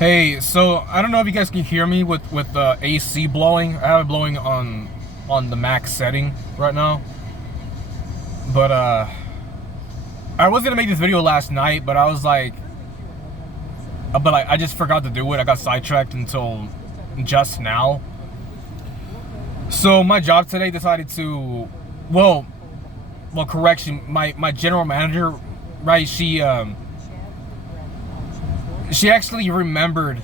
Hey, so I don't know if you guys can hear me with the AC blowing. I have it blowing on the max setting right now. But I was gonna make this video last night, but I was like, I just forgot to do it. I got sidetracked until just now. So my job today decided to, well, correction. My general manager, right? She actually remembered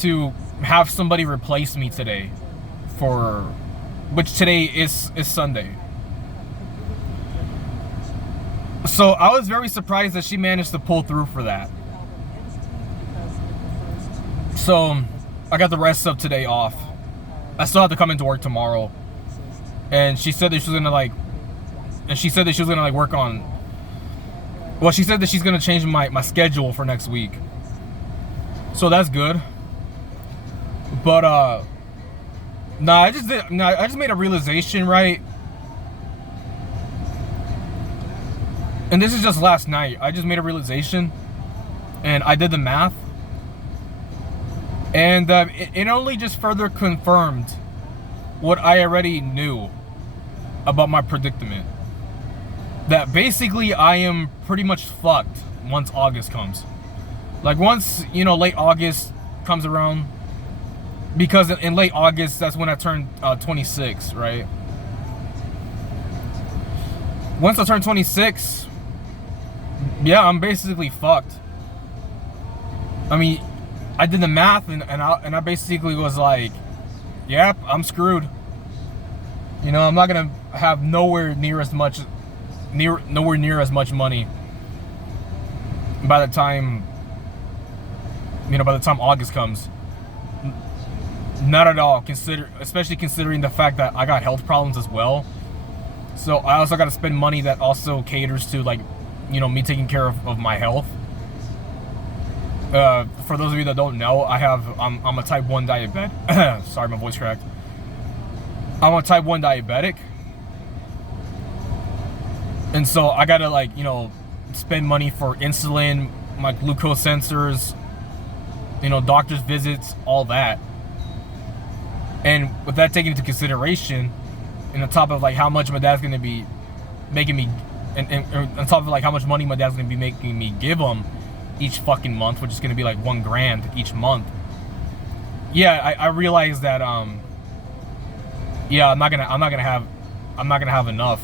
to have somebody replace me today, for which today is Sunday. So I was very surprised that she managed to pull through for that. So I got the rest of today off. I still have to come into work tomorrow. And she said that she was gonna work on, well, she said that she's gonna change my schedule for next week. So that's good. But I just made a realization, right? And this is just last night. I just made a realization, and I did the math, and it only just further confirmed what I already knew about my predicament. That basically I am pretty much fucked once August comes. Like once, late August comes around, because in late August, that's when I turned 26, right? Once I turn 26, yeah, I'm basically fucked. I mean, I did the math and I basically was like, yep, I'm screwed. I'm not gonna have nowhere near as much money by the time August comes. Not at all. Especially considering the fact that I got health problems as well. So I also got to spend money that also caters to, like, me taking care of my health. For those of you that don't know, I'm a type 1 diabetic. Sorry, my voice cracked. I'm a type 1 diabetic. And so I got to, spend money for insulin, my glucose sensors, doctor's visits, all that. And with that taken into consideration, and on top of how much my dad's gonna be making me, and on top of how much money my dad's gonna be making me give him each fucking month, which is gonna be like $1,000 each month. Yeah, I realized that yeah, I'm not gonna have enough.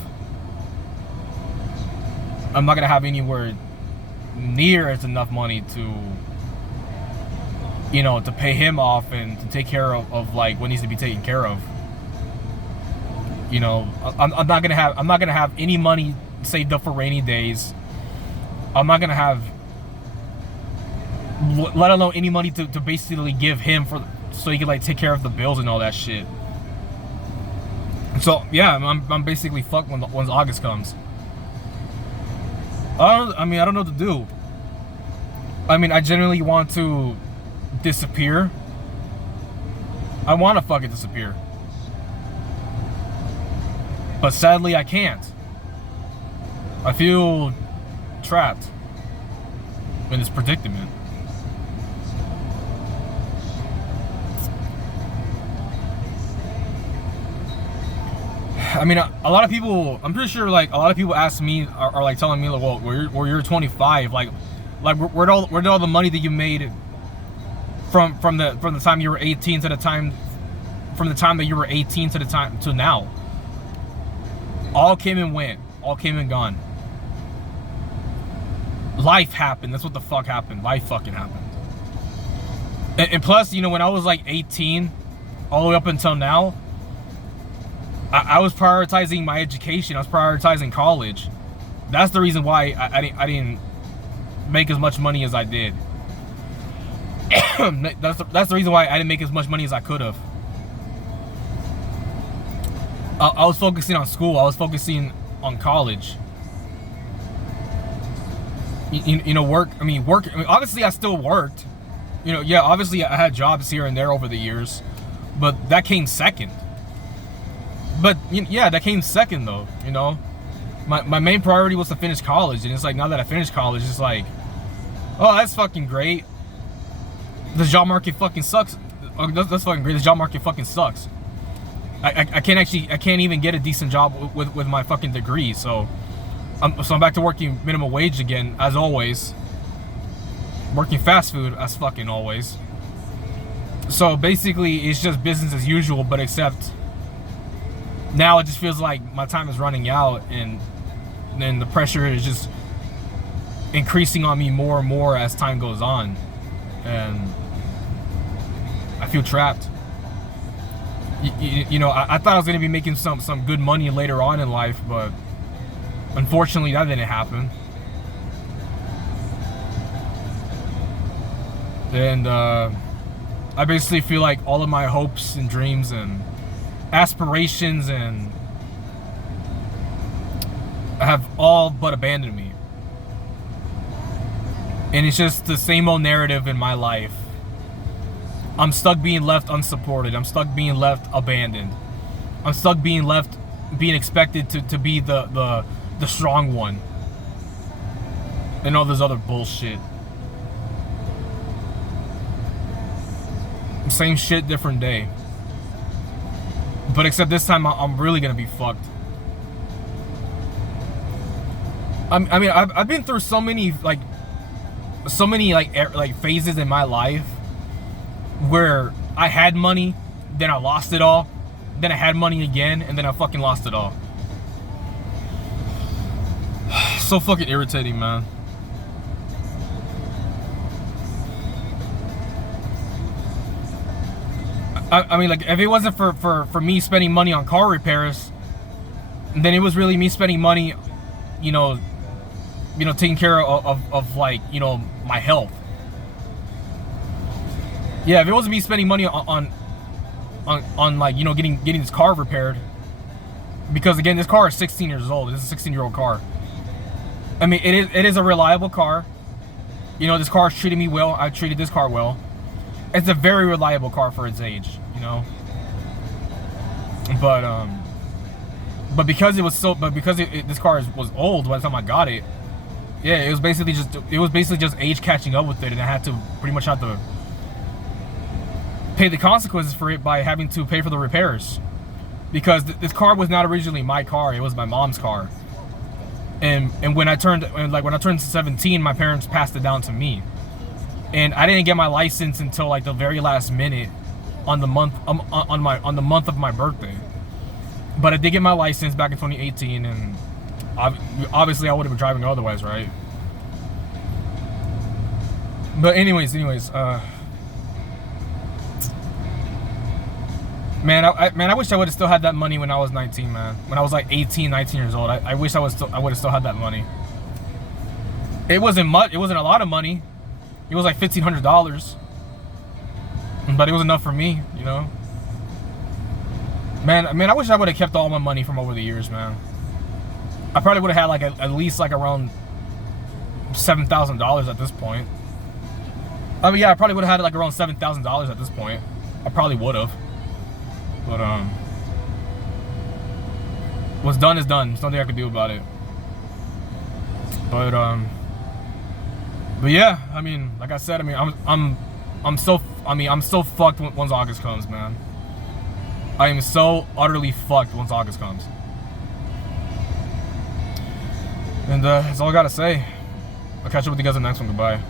I'm not gonna have anywhere near as enough money to to pay him off and to take care of what needs to be taken care of. I'm not gonna have any money saved up for rainy days. I'm not gonna have, let alone any money to basically give him so he can take care of the bills and all that shit. So yeah, I'm basically fucked when August comes. I don't know what to do. I genuinely want to disappear. I want to fucking disappear, but sadly I can't. I feel trapped in this predicament. A lot of people, I'm pretty sure, a lot of people ask me, are telling me, well, you're 25, where'd all the money that you made from the time you were 18 to the time that you were 18 to now? All came and went, all came and gone. Life happened. That's what the fuck happened. Life fucking happened. And plus, when I was 18 all the way up until now, I was prioritizing my education. I was prioritizing college. That's the reason why I didn't make as much money as I did. That's the reason why I didn't make as much money as I could have. I was focusing on school. I was focusing on college. Work. Obviously I still worked. Yeah, obviously I had jobs here and there over the years, but that came second. But yeah, that came second though. My main priority was to finish college, and it's now that I finished college, it's oh, that's fucking great. The job market fucking sucks. That's fucking great. The job market fucking sucks. I can't even get a decent job with my fucking degree. So I'm back to working minimum wage again, as always. Working fast food as fucking always. So basically, it's just business as usual, but except now it just feels like my time is running out, and then the pressure is just increasing on me more and more as time goes on, and I feel trapped. You know, I thought I was gonna be making some good money later on in life, but unfortunately that didn't happen. And I basically feel like all of my hopes and dreams and aspirations and have all but abandoned me. And it's just the same old narrative in my life. I'm stuck being left unsupported. I'm stuck being left abandoned. I'm stuck being left being expected to be the strong one. And all this other bullshit. Same shit, different day. But except this time I'm really gonna be fucked. I mean, I've been through so many phases in my life where I had money, then I lost it all, then I had money again, and then I fucking lost it all. So fucking irritating, man. I mean, like, if it wasn't for me spending money on car repairs, then it was really me spending money, you know, taking care of like, you know, my health. Yeah, if it wasn't me spending money on like, you know, getting this car repaired, because again, this car is 16 years old. This is a 16-year-old car. I mean, it is a reliable car. You know, this car treated me well. I treated this car well. It's a very reliable car for its age, you know. But because it was so, this car was old by the time I got it. Yeah, it was basically just age catching up with it, and I had to pretty much have to pay the consequences for it by having to pay for the repairs, because this car was not originally my car. It was my mom's car. And when I turned 17, my parents passed it down to me. And I didn't get my license until like the very last minute on the month on the month of my birthday. But I did get my license back in 2018, and obviously I would have been driving otherwise, right? But anyways, man, I wish I would have still had that money when I was 19, man. When I was like 18, 19 years old, I wish I would have still had that money. It wasn't much. It wasn't a lot of money. It was like $1,500, but it was enough for me, you know. Man, I wish I would have kept all my money from over the years, man. I probably would have had like at least like around $7,000 at this point. I mean, yeah, I probably would have had like around $7,000 at this point. I probably would have, but what's done is done. There's nothing I could do about it. But yeah, I mean, like I said, I mean, I'm so fucked once August comes, man. I am so utterly fucked once August comes. And that's all I gotta say. I'll catch up with you guys in the next one. Goodbye.